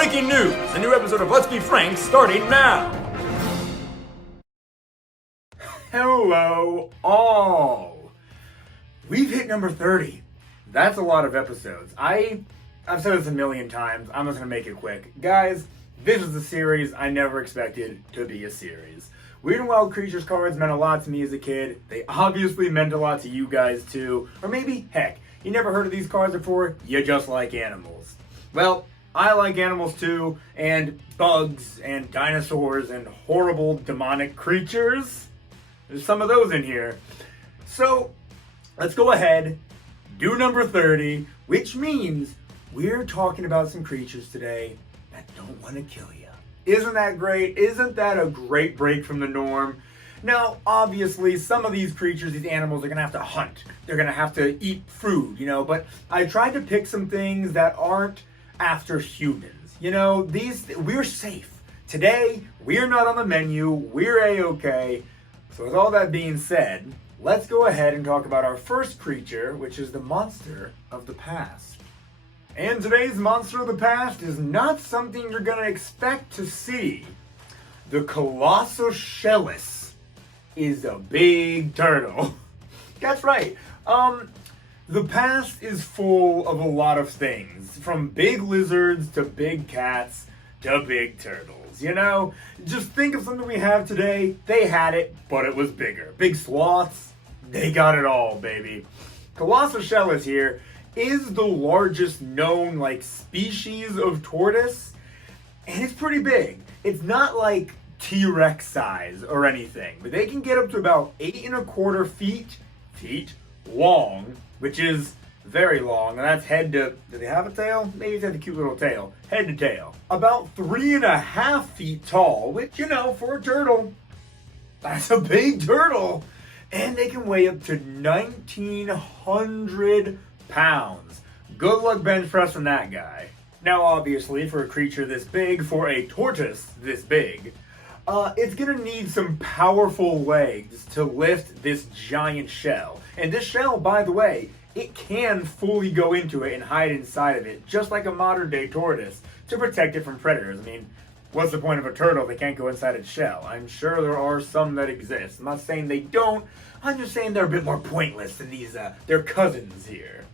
Breaking news! A new episode of Let's Be Frank starting now! Hello, all! We've hit number 30. That's a lot of episodes. I've said this a million times. I'm just gonna make it quick. Guys, this is a series I never expected to be a series. Weird and Wild Creatures cards meant a lot to me as a kid. They obviously meant a lot to you guys too. Or maybe, heck, you never heard of these cards before? You just like animals. Well, I like animals too, and bugs, and dinosaurs, and horrible demonic creatures. There's some of those in here. So, let's go ahead, do number 30, which means we're talking about some creatures today that don't want to kill you. Isn't that great? Isn't that a great break from the norm? Now, obviously, some of these creatures, these animals, are going to have to hunt. They're going to have to eat food, but I tried to pick some things that aren't after humans. We're safe. Today, we're not on the menu. We're A-okay. So with all that being said, let's go ahead and talk about our first creature, which is the monster of the past. And today's monster of the past is not something you're going to expect to see. The Colossoshellus is a big turtle. That's right. The past is full of a lot of things, from big lizards to big cats to big turtles. Just think of something we have today. They had it, but it was bigger. Big sloths, they got it all, baby. Colossoshellus here is the largest known species of tortoise, and it's pretty big. It's not like T-Rex size or anything, but they can get up to about 8¼ feet long, which is very long, and that's head to, do they have a tail? Maybe it's got a cute little tail. Head to tail. About 3½ feet tall, which, for a turtle, that's a big turtle. And they can weigh up to 1,900 pounds. Good luck bench pressing that guy. Now, obviously, for a creature this big, for a tortoise this big, it's gonna need some powerful legs to lift this giant shell. And this shell, by the way, it can fully go into it and hide inside of it, just like a modern day tortoise, to protect it from predators. What's the point of a turtle that can't go inside its shell? I'm sure there are some that exist. I'm not saying they don't, I'm just saying they're a bit more pointless than these, their cousins here.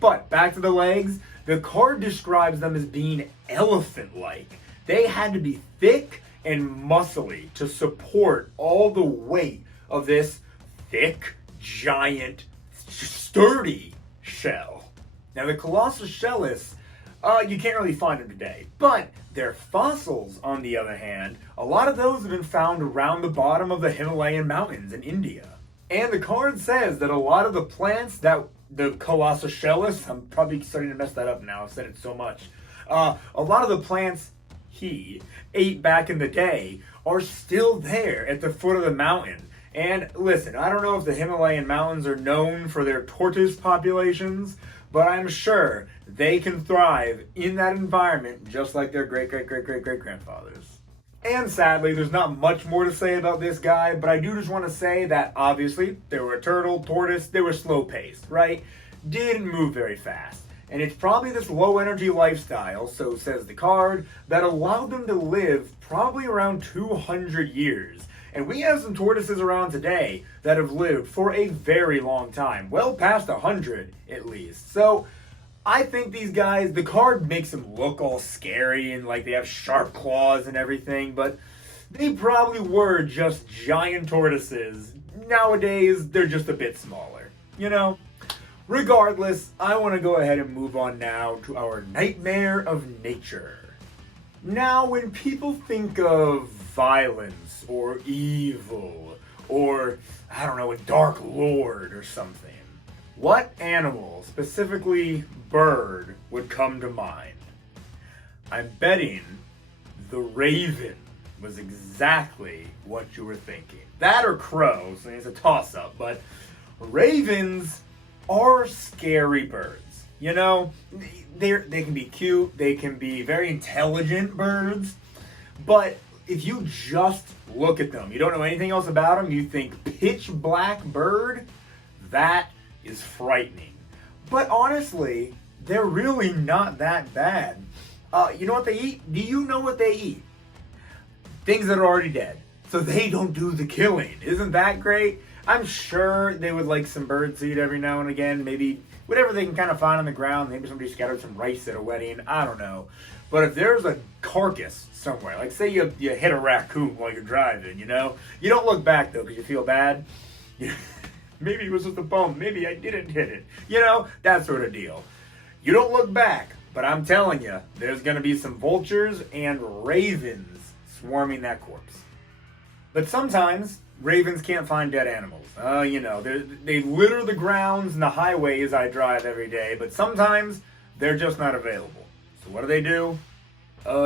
But back to the legs, the card describes them as being elephant-like. They had to be thick and muscly to support all the weight of this thick, giant, sturdy shell. Now the Colossoshellus, you can't really find them today, but their fossils, on the other hand, a lot of those have been found around the bottom of the Himalayan mountains in India. And the card says that a lot of the plants that the Colossoshellus, I'm probably starting to mess that up now, I've said it so much, a lot of the plants he ate back in the day are still there at the foot of the mountain. And listen, I don't know if the Himalayan mountains are known for their tortoise populations, but I'm sure they can thrive in that environment just like their great-great-great-great-great-grandfathers. And sadly, there's not much more to say about this guy, but I do just want to say that obviously they were a turtle, tortoise, they were slow-paced, right? Didn't move very fast. And it's probably this low-energy lifestyle, so says the card, that allowed them to live probably around 200 years. And we have some tortoises around today that have lived for a very long time, well past 100 at least. So I think these guys, the card makes them look all scary and like they have sharp claws and everything, but they probably were just giant tortoises. Nowadays, they're just a bit smaller, Regardless, I want to go ahead and move on now to our Nightmare of Nature. Now, when people think of violence or evil or, I don't know, a dark lord or something, what animal, specifically bird, would come to mind? I'm betting the raven was exactly what you were thinking. That or crows, it's a toss-up, but ravens are scary birds. They can be cute, they can be very intelligent birds, but if you just look at them, you don't know anything else about them, you think pitch black bird, that is frightening. But honestly, they're really not that bad. You know what they eat? Do you know what they eat? Things that are already dead. So they don't do the killing. Isn't that great? I'm sure they would like some birdseed every now and again. Maybe whatever they can kind of find on the ground. Maybe somebody scattered some rice at a wedding. I don't know. But if there's a carcass somewhere, like say you hit a raccoon while you're driving, you know? You don't look back though because you feel bad. Maybe it was just a bump. Maybe I didn't hit it. You know? That sort of deal. You don't look back. But I'm telling you, there's going to be some vultures and ravens swarming that corpse. But sometimes ravens can't find dead animals. You know, they litter the grounds and the highways I drive every day, but sometimes they're just not available. So what do?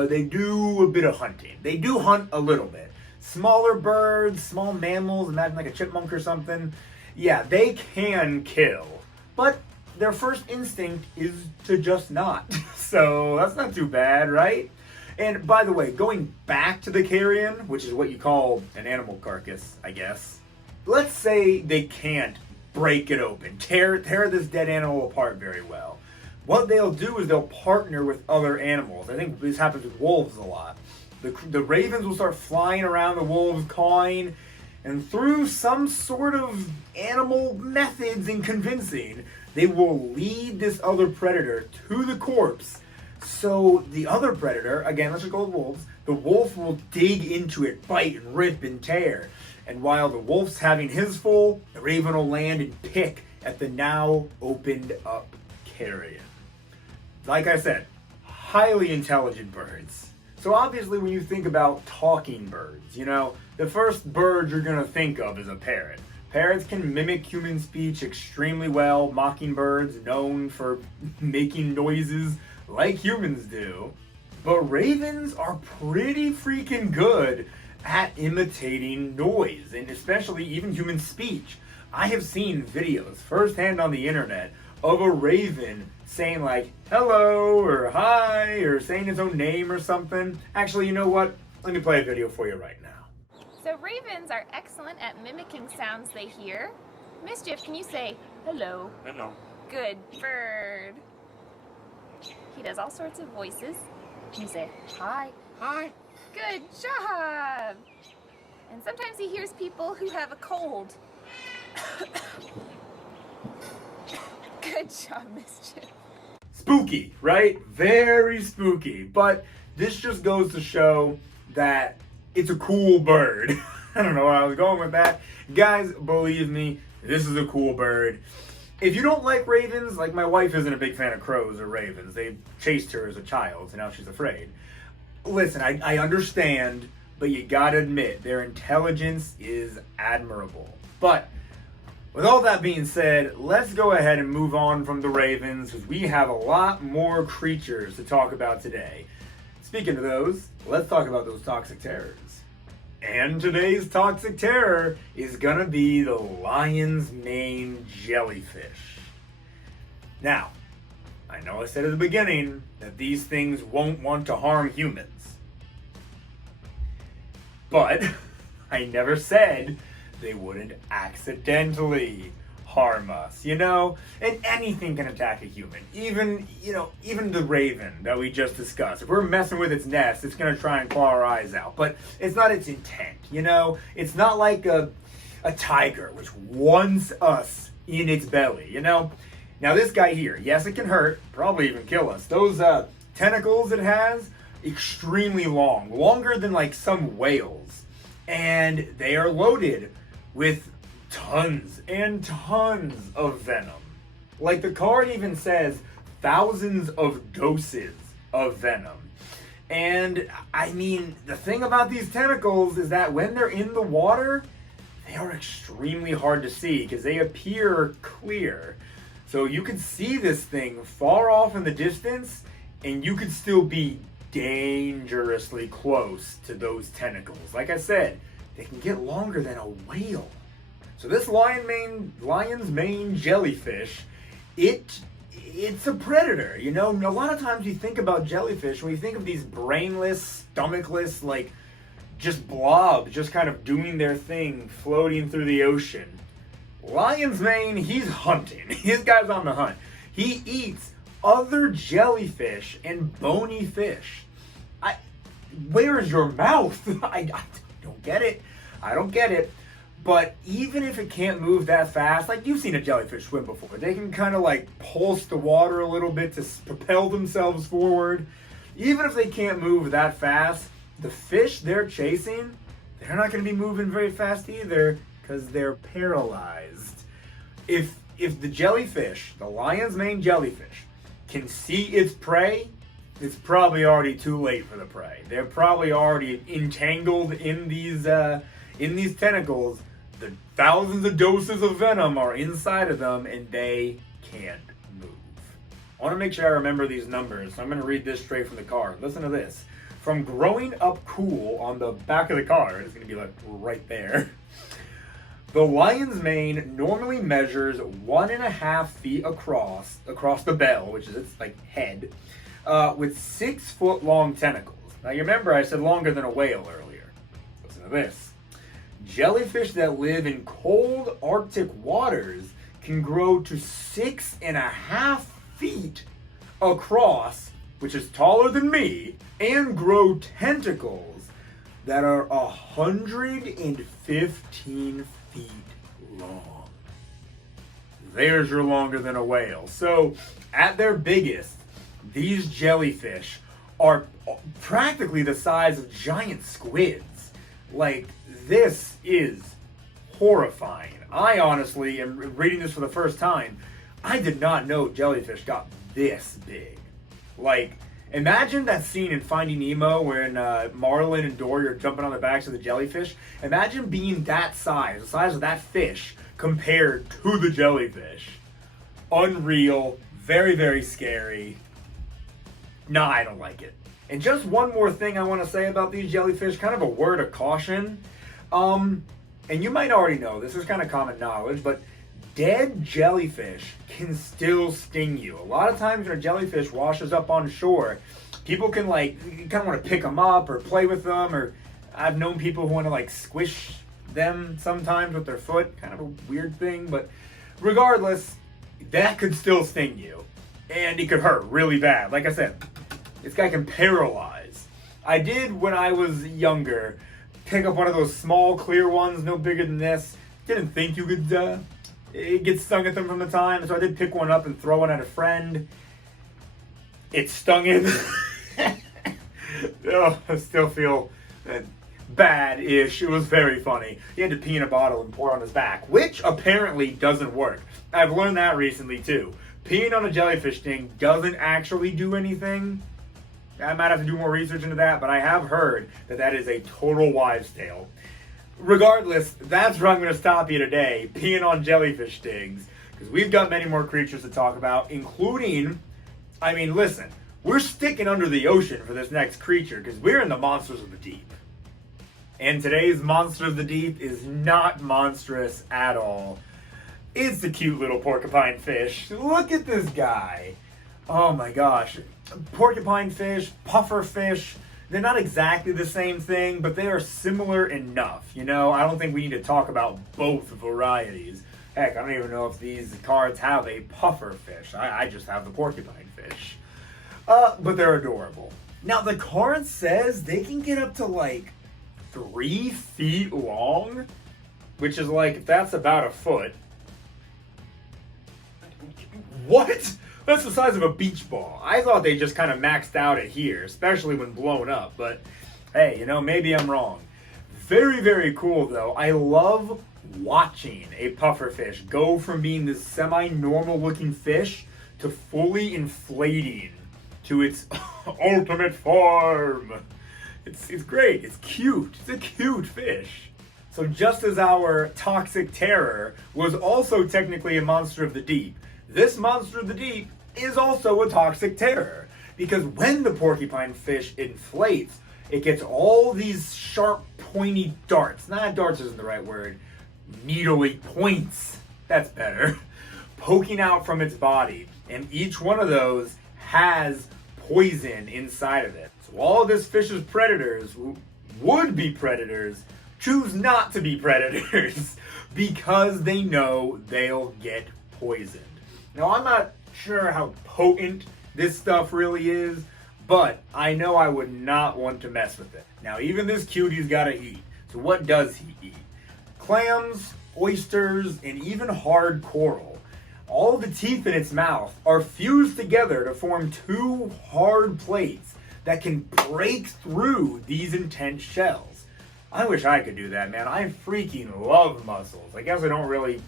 They do a bit of hunting. They do hunt a little bit. Smaller birds, small mammals, imagine like a chipmunk or something. Yeah, they can kill, but their first instinct is to just not. So that's not too bad, right? And by the way, going back to the carrion, which is what you call an animal carcass, I guess. Let's say they can't break it open, tear this dead animal apart very well. What they'll do is they'll partner with other animals. I think this happens with wolves a lot. The ravens will start flying around the wolves, cawing, and through some sort of animal methods and convincing, they will lead this other predator to the corpse. So the other predator, again, let's just go with wolves, the wolf will dig into it, bite and rip and tear. And while the wolf's having his full, the raven will land and pick at the now opened up carrion. Like I said, highly intelligent birds. So obviously when you think about talking birds, you know, the first bird you're going to think of is a parrot. Parrots can mimic human speech extremely well. Mockingbirds known for making noises like humans do. But ravens are pretty freaking good at imitating noise, and especially even human speech. I have seen videos firsthand on the internet of a raven saying like hello or hi or saying his own name or something. Actually, you know what? Let me play a video for you right now. So ravens are excellent at mimicking sounds they hear. Mischief, can you say hello? Hello. Good bird. He does all sorts of voices. Can you say hi? Hi. Good job. And sometimes he hears people who have a cold. Good job, Mischief. Spooky, right? Very spooky. But this just goes to show that it's a cool bird. I don't know where I was going with that. Guys, believe me, this is a cool bird. If you don't like ravens, like my wife isn't a big fan of crows or ravens. They chased her as a child, so now she's afraid. Listen, I understand, but you gotta admit, their intelligence is admirable. But with all that being said, let's go ahead and move on from the ravens, because we have a lot more creatures to talk about today. Speaking of those, let's talk about those toxic terrors. And today's toxic terror is gonna be the lion's mane jellyfish. Now, I know I said at the beginning that these things won't want to harm humans. But I never said they wouldn't accidentally harm us, you know? And anything can attack a human. Even the raven that we just discussed. If we're messing with its nest, it's gonna try and claw our eyes out. But it's not its intent, you know? It's not like a tiger, which wants us in its belly, you know? Now this guy here, yes, it can hurt, probably even kill us. Those tentacles it has, extremely long. Longer than like some whales. And they are loaded with tons and tons of venom. Like the card even says thousands of doses of venom. And I mean, the thing about these tentacles is that when they're in the water, they are extremely hard to see because they appear clear. So you could see this thing far off in the distance and you could still be dangerously close to those tentacles. Like I said, they can get longer than a whale. So this lion's mane jellyfish, it's a predator, you know? A lot of times you think about jellyfish, when you think of these brainless, stomachless, like just blobs, just kind of doing their thing, floating through the ocean. Lion's mane, he's hunting. This guy's on the hunt. He eats other jellyfish and bony fish. Where is your mouth? I don't get it. I don't get it. But even if it can't move that fast, like you've seen a jellyfish swim before, they can kind of like pulse the water a little bit to propel themselves forward. Even if they can't move that fast, the fish they're chasing, they're not going to be moving very fast either because they're paralyzed. If the jellyfish, the lion's mane jellyfish, can see its prey, it's probably already too late for the prey. They're probably already entangled in these tentacles. The thousands of doses of venom are inside of them, and they can't move. I want to make sure I remember these numbers, so I'm going to read this straight from the card. Listen to this. From growing up cool on the back of the card, it's going to be like right there. The lion's mane normally measures 1.5 feet across the bell, which is its like head, with 6 foot long tentacles. Now you remember I said longer than a whale earlier. Listen to this. Jellyfish that live in cold Arctic waters can grow to 6.5 feet across, which is taller than me, and grow tentacles that are 115 feet long. There's your longer than a whale. So at their biggest, these jellyfish are practically the size of giant squids. Like, this is horrifying. I honestly am reading this for the first time. I did not know jellyfish got this big. Like, imagine that scene in Finding Nemo when Marlin and Dory are jumping on the backs of the jellyfish. Imagine being that size, the size of that fish, compared to the jellyfish. Unreal, very, very scary. Nah, I don't like it. And just one more thing I want to say about these jellyfish, kind of a word of caution. And you might already know, this is kind of common knowledge, but dead jellyfish can still sting you. A lot of times when a jellyfish washes up on shore, people can like, you kind of want to pick them up or play with them, or I've known people who want to like squish them sometimes with their foot, kind of a weird thing, but regardless, that could still sting you. And it could hurt really bad. Like I said, this guy can paralyze. I did, when I was younger, pick up one of those small clear ones, no bigger than this. Didn't think you could get stung at them from the time, so I did pick one up and throw one at a friend. It stung him. Oh, I still feel bad-ish. It was very funny. He had to pee in a bottle and pour on his back, which apparently doesn't work. I've learned that recently too. Peeing on a jellyfish sting doesn't actually do anything. I might have to do more research into that, but I have heard that that is a total wives' tale. Regardless, that's where I'm going to stop you today, peeing on jellyfish stings, because we've got many more creatures to talk about, including, I mean, listen, we're sticking under the ocean for this next creature, because we're in the monsters of the deep. And today's monster of the deep is not monstrous at all. It's the cute little porcupine fish. Look at this guy. Oh my gosh. Porcupine fish, puffer fish, they're not exactly the same thing, but they are similar enough. You know, I don't think we need to talk about both varieties. Heck, I don't even know if these cards have a puffer fish. I just have the porcupine fish. But they're adorable. Now, the card says they can get up to like 3 feet long, which is like, if that's about a foot. What? That's the size of a beach ball. I thought they just kind of maxed out at here, especially when blown up. But hey, you know, maybe I'm wrong. Very, very cool though. I love watching a pufferfish go from being this semi-normal looking fish to fully inflating to its ultimate form. It's great. It's cute. It's a cute fish. So just as our toxic terror was also technically a monster of the deep, this monster of the deep is also a toxic terror, because when the porcupine fish inflates, it gets all these sharp, pointy darts. Not darts isn't the right word. Needly points. That's better. Poking out from its body. And each one of those has poison inside of it. So all of this fish's predators, who would be predators, choose not to be predators because they know they'll get poisoned. Now, I'm not sure how potent this stuff really is, but I know I would not want to mess with it. Now, even this cutie's gotta eat. So what does he eat? Clams, oysters, and even hard coral. All the teeth in its mouth are fused together to form two hard plates that can break through these intense shells. I wish I could do that, man. I freaking love mussels. I guess I don't really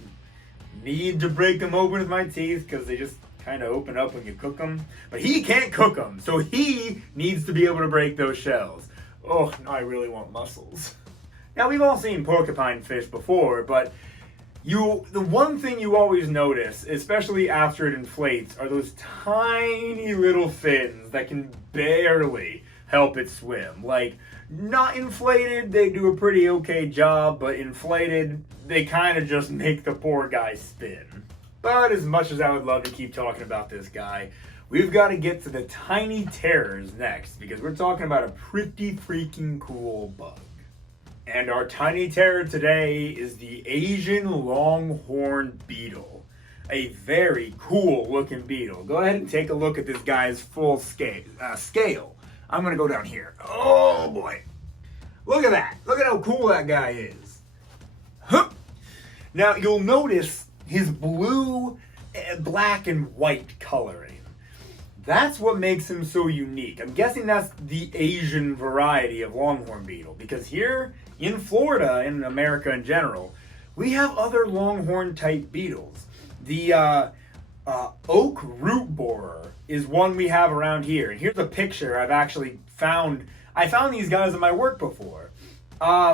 need to break them open with my teeth because they just kind of open up when you cook them. But he can't cook them, so he needs to be able to break those shells. Oh, I really want mussels. Now, we've all seen porcupine fish before, but the one thing you always notice, especially after it inflates, are those tiny little fins that can barely help it swim. Like, not inflated, they do a pretty okay job, but inflated, they kind of just make the poor guy spin. But as much as I would love to keep talking about this guy, we've got to get to the tiny terrors next, because we're talking about a pretty freaking cool bug. And our tiny terror today is the Asian Longhorn Beetle. A very cool looking beetle. Go ahead and take a look at this guy's full scale. I'm going to go down here. Oh boy. Look at that. Look at how cool that guy is. Huh. Now you'll notice his blue, black, and white coloring. That's what makes him so unique. I'm guessing that's the Asian variety of longhorn beetle, because here in Florida, in America in general, we have other longhorn type beetles. The oak root borer is one we have around here. And here's a picture I've actually found. I found these guys in my work before.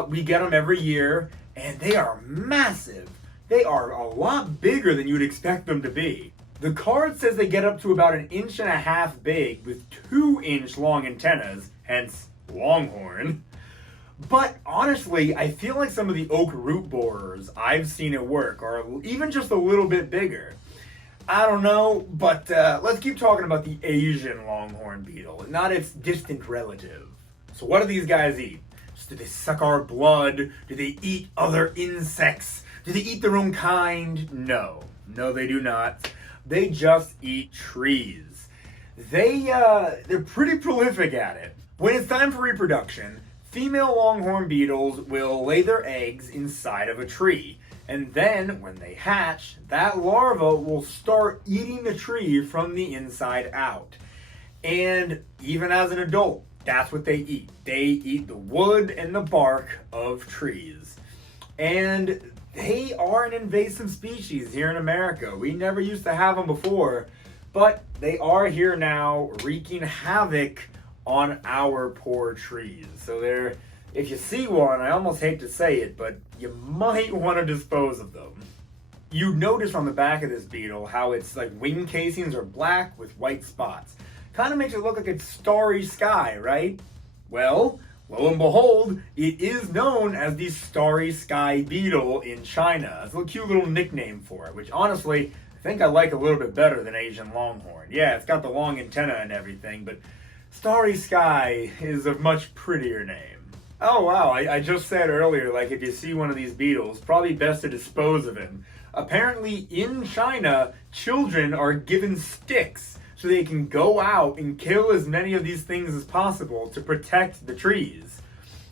We get them every year, and they are massive. They are a lot bigger than you'd expect them to be. The card says they get up to about 1.5 inches big with 2-inch long antennas, hence longhorn. But honestly, I feel like some of the oak root borers I've seen at work are even just a little bit bigger. I don't know, but let's keep talking about the Asian longhorn beetle, not its distant relative. So what do these guys eat? Do they suck our blood? Do they eat other insects? Do they eat their own kind? No, they do not. They just eat trees. They're pretty prolific at it. When it's time for reproduction, female longhorn beetles will lay their eggs inside of a tree. And then, when they hatch, that larva will start eating the tree from the inside out. And even as an adult, that's what they eat. They eat the wood and the bark of trees. And they are an invasive species here in America. We never used to have them before, but they are here now, wreaking havoc on our poor trees. So if you see one, I almost hate to say it, but you might want to dispose of them. You notice on the back of this beetle how its wing casings are black with white spots. Kind of makes it look like it's starry sky, right? Well, lo and behold, it is known as the starry sky beetle in China. It's a cute little nickname for it, which honestly, I think I like a little bit better than Asian longhorn. Yeah, it's got the long antenna and everything, but starry sky is a much prettier name. Oh wow, I just said earlier, if you see one of these beetles, probably best to dispose of him. Apparently in China, children are given sticks so they can go out and kill as many of these things as possible to protect the trees.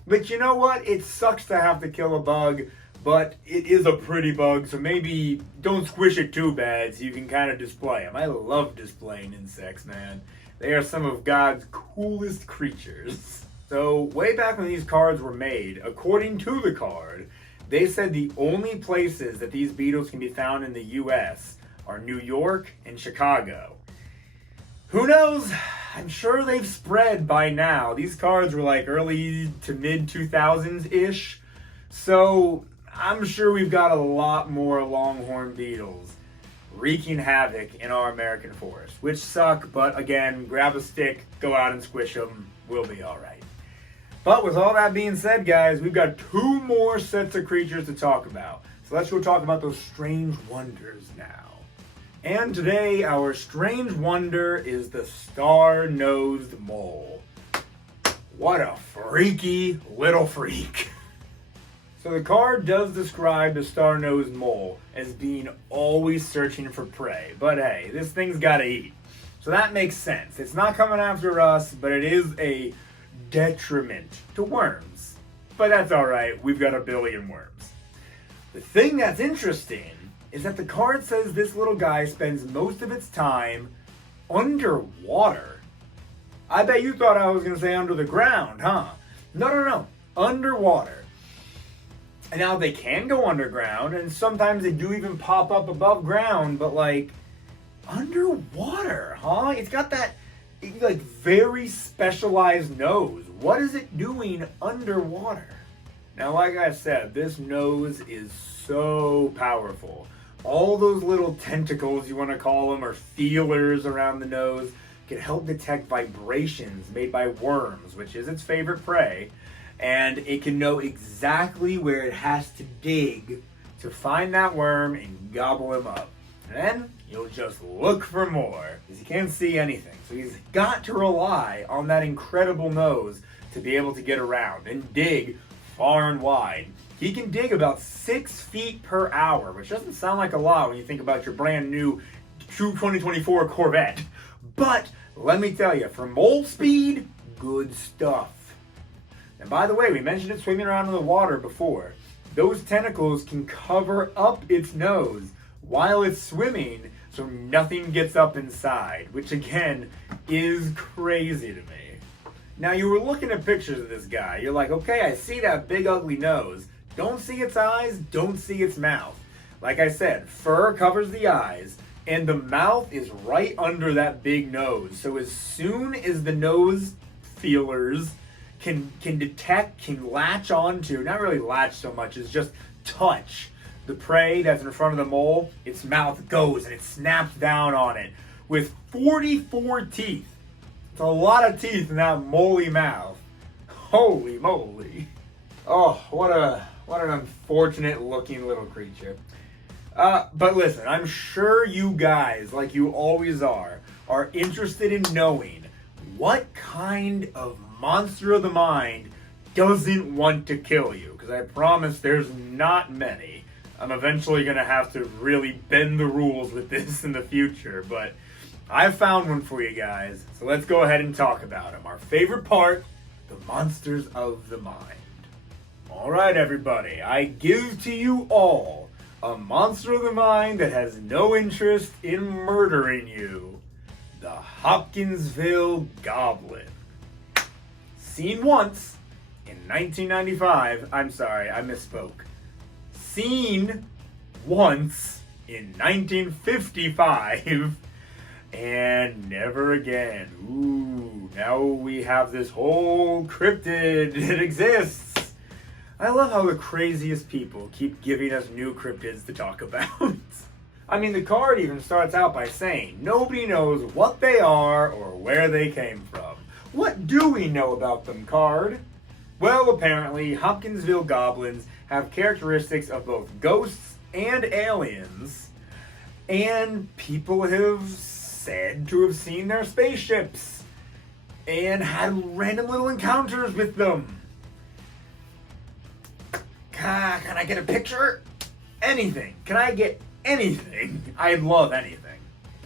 But you know what? It sucks to have to kill a bug, but it is a pretty bug, so maybe don't squish it too bad so you can kind of display them. I love displaying insects, man. They are some of God's coolest creatures. So way back when these cards were made, according to the card, they said the only places that these beetles can be found in the US are New York and Chicago. Who knows? I'm sure they've spread by now. These cards were early to mid 2000s-ish. So I'm sure we've got a lot more longhorn beetles wreaking havoc in our American forests, which suck, but again, grab a stick, go out and squish them, we'll be alright. But with all that being said, guys, we've got 2 more sets of creatures to talk about. So let's go talk about those strange wonders now. And today, our strange wonder is the star-nosed mole. What a freaky little freak. So the card does describe the star-nosed mole as being always searching for prey. But hey, this thing's gotta eat. So that makes sense. It's not coming after us, but it is a detriment to worms. But that's alright, we've got a billion worms. The thing that's interesting is that the card says this little guy spends most of its time underwater. I bet you thought I was going to say under the ground, huh? No. Underwater. And now they can go underground, and sometimes they do even pop up above ground, but like, underwater, huh? It's got that, like, very specialized nose. What is it doing underwater? Now, like I said, this nose is so powerful. All those little tentacles, you want to call them, or feelers around the nose, can help detect vibrations made by worms, which is its favorite prey, and it can know exactly where it has to dig to find that worm and gobble him up. And then you'll just look for more, because he can't see anything. So he's got to rely on that incredible nose to be able to get around and dig far and wide. He can dig about 6 feet per hour, which doesn't sound like a lot when you think about your brand new 2024 Corvette. But let me tell you, for mole speed, good stuff. And by the way, we mentioned it swimming around in the water before. Those tentacles can cover up its nose while it's swimming, so nothing gets up inside, which again is crazy to me. Now, you were looking at pictures of this guy. You're like, okay, I see that big ugly nose. Don't see its eyes, don't see its mouth. Like I said, fur covers the eyes, and the mouth is right under that big nose. So as soon as the nose feelers can detect, can latch onto, not really latch so much as just touch the prey that's in front of the mole, its mouth goes and it snaps down on it with 44 teeth. It's a lot of teeth in that moley mouth. Holy moly. Oh, what an unfortunate looking little creature. But listen, I'm sure you guys, like you always are interested in knowing what kind of monster of the mind doesn't want to kill you. Because I promise there's not many. I'm eventually going to have to really bend the rules with this in the future. But I've found one for you guys. So let's go ahead and talk about them. Our favorite part, the monsters of the mind. Alright everybody, I give to you all a monster of the mind that has no interest in murdering you. The Hopkinsville Goblin. Seen once in 1995, I'm sorry, I misspoke. Seen once in 1955, and never again. Ooh, now we have this whole cryptid that exists. I love how the craziest people keep giving us new cryptids to talk about. I mean, the card even starts out by saying, nobody knows what they are or where they came from. What do we know about them, card? Well, apparently, Hopkinsville Goblins have characteristics of both ghosts and aliens, and people have said to have seen their spaceships and had random little encounters with them. Can I get a picture? Anything. Can I get anything? I love anything.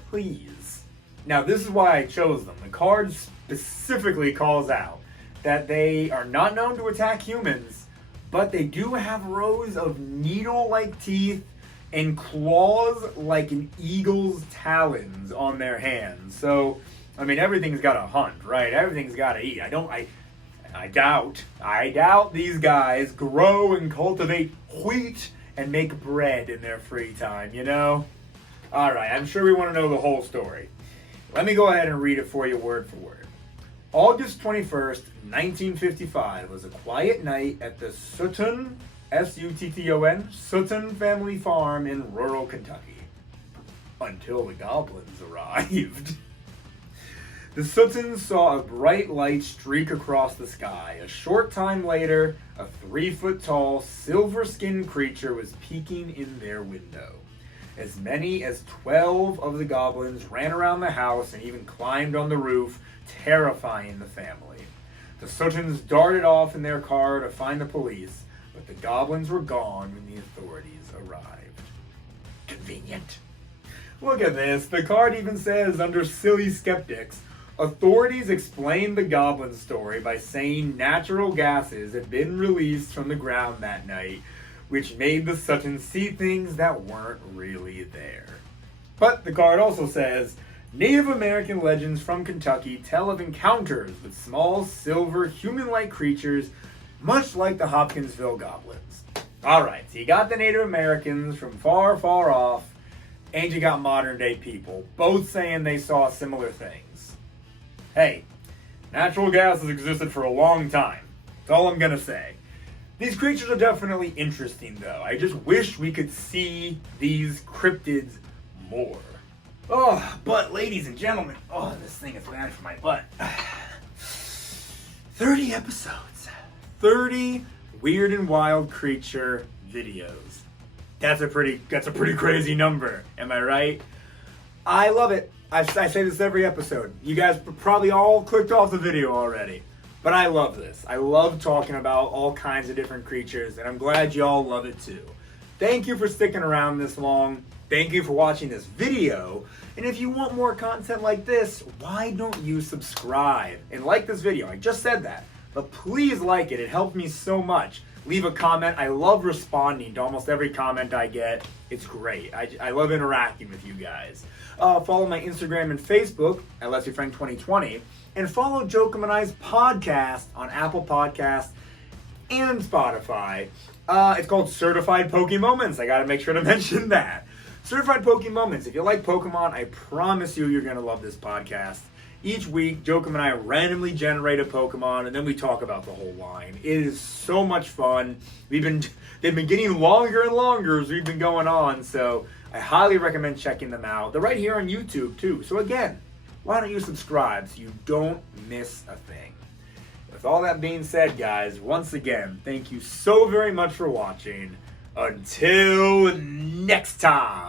Please. Now, this is why I chose them. The card specifically calls out that they are not known to attack humans, but they do have rows of needle-like teeth and claws like an eagle's talons on their hands. So, I mean, everything's got to hunt, right? Everything's got to eat. I doubt these guys grow and cultivate wheat and make bread in their free time, you know? Alright, I'm sure we want to know the whole story. Let me go ahead and read it for you word for word. August 21st, 1955 was a quiet night at the Sutton, S-U-T-T-O-N, Sutton family farm in rural Kentucky. Until the goblins arrived. The Suttons saw a bright light streak across the sky. A short time later, a 3-foot-tall, silver-skinned creature was peeking in their window. As many as 12 of the goblins ran around the house and even climbed on the roof, terrifying the family. The Suttons darted off in their car to find the police, but the goblins were gone when the authorities arrived. Convenient. Look at this. The card even says, under silly skeptics, authorities explained the goblin story by saying natural gases had been released from the ground that night, which made the Suttons see things that weren't really there. But the card also says, Native American legends from Kentucky tell of encounters with small, silver, human-like creatures, much like the Hopkinsville Goblins. Alright, so you got the Native Americans from far, far off, and you got modern-day people, both saying they saw similar things. Hey, natural gas has existed for a long time. That's all I'm gonna say. These creatures are definitely interesting, though. I just wish we could see these cryptids more. Oh, but ladies and gentlemen, this thing is bad for my butt. 30 episodes. 30 weird and wild creature videos. That's a pretty crazy number. Am I right? I love it. I say this every episode. You guys probably all clicked off the video already. But I love this. I love talking about all kinds of different creatures, and I'm glad you all love it too. Thank you for sticking around this long. Thank you for watching this video. And if you want more content like this, why don't you subscribe and like this video? I just said that. But please like it. It helps me so much. Leave a comment. I love responding to almost every comment I get. It's great. I love interacting with you guys. Follow my Instagram and Facebook at Let's Be Frank 2020. And follow Jokum and I's podcast on Apple Podcasts and Spotify. It's called Certified Pokemoments. I gotta make sure to mention that. Certified Pokemoments. If you like Pokemon, I promise you're gonna love this podcast. Each week, Jokum and I randomly generate a Pokemon, and then we talk about the whole line. It is so much fun. They've been getting longer and longer as we've been going on, so I highly recommend checking them out. They're right here on YouTube, too. So again, why don't you subscribe so you don't miss a thing? With all that being said, guys, once again, thank you so very much for watching. Until next time.